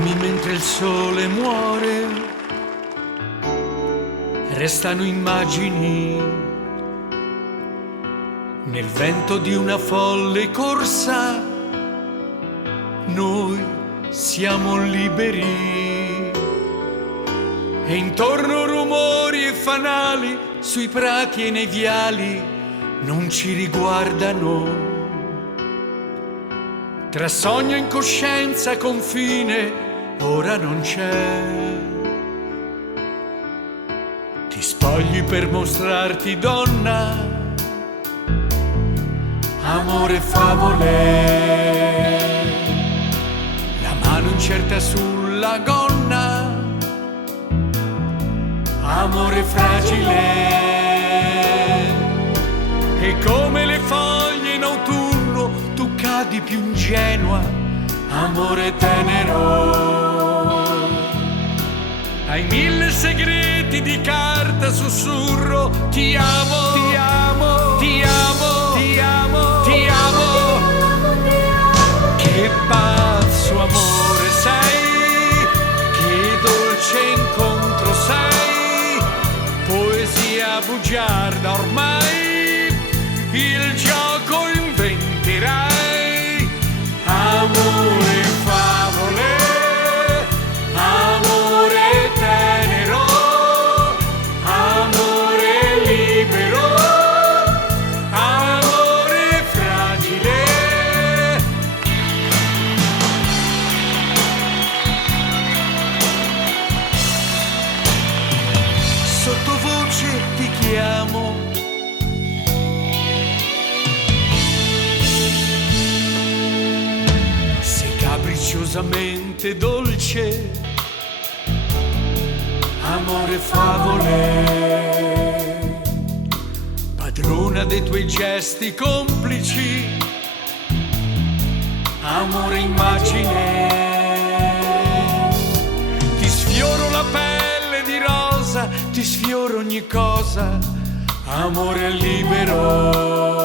Ami mentre il sole muore, restano immagini nel vento di una folle corsa. Noi siamo liberi e intorno rumori e fanali sui prati e nei viali non ci riguardano. Tra sogno e incoscienza confine ora non c'è. Ti spogli per mostrarti donna, amore e favole, la mano incerta sulla gonna, amore fragile. E come le foglie in autunno tu cadi più ingenua, amore tenero. Hai mille segreti di carta, sussurro, ti amo, ti amo, ti amo, ti amo, ti amo. Che pazzo amore sei, che dolce incontro sei, poesia bugiarda ormai, il gioco inventerai, amore favole, amore tenero, amore libero, amore fragile. Sottovoce ti chiamo, capricciosamente dolce, amore favole, padrona dei tuoi gesti complici, amore immagine. Ti sfioro la pelle di rosa, ti sfioro ogni cosa, amore libero.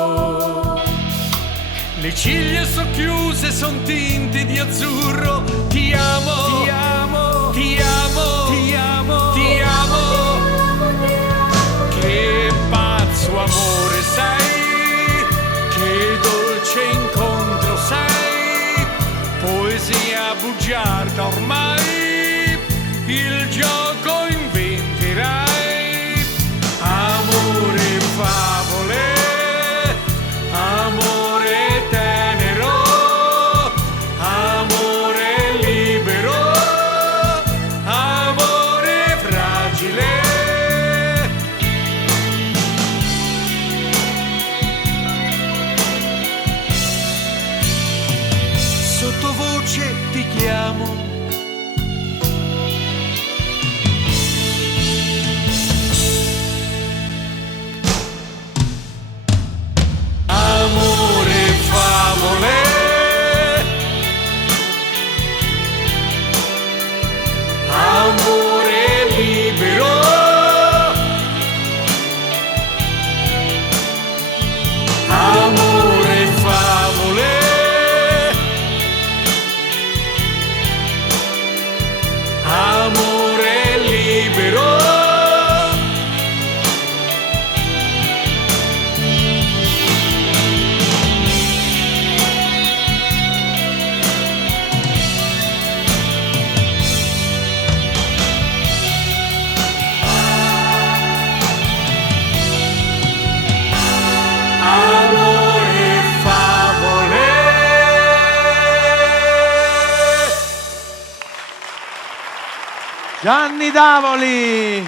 Le ciglia socchiuse son tinte di azzurro, ti amo, ti amo, ti amo, ti amo, ti amo. Che pazzo amore sei, che dolce incontro sei, poesia bugiarda ormai, il gioco inventerai, amore favole, amore tenero, amore libero, amore fragile. Sottovoce ti chiamo, amore favole, amore libero, amore favole, amore libero. Amore favole. Gianni Davoli.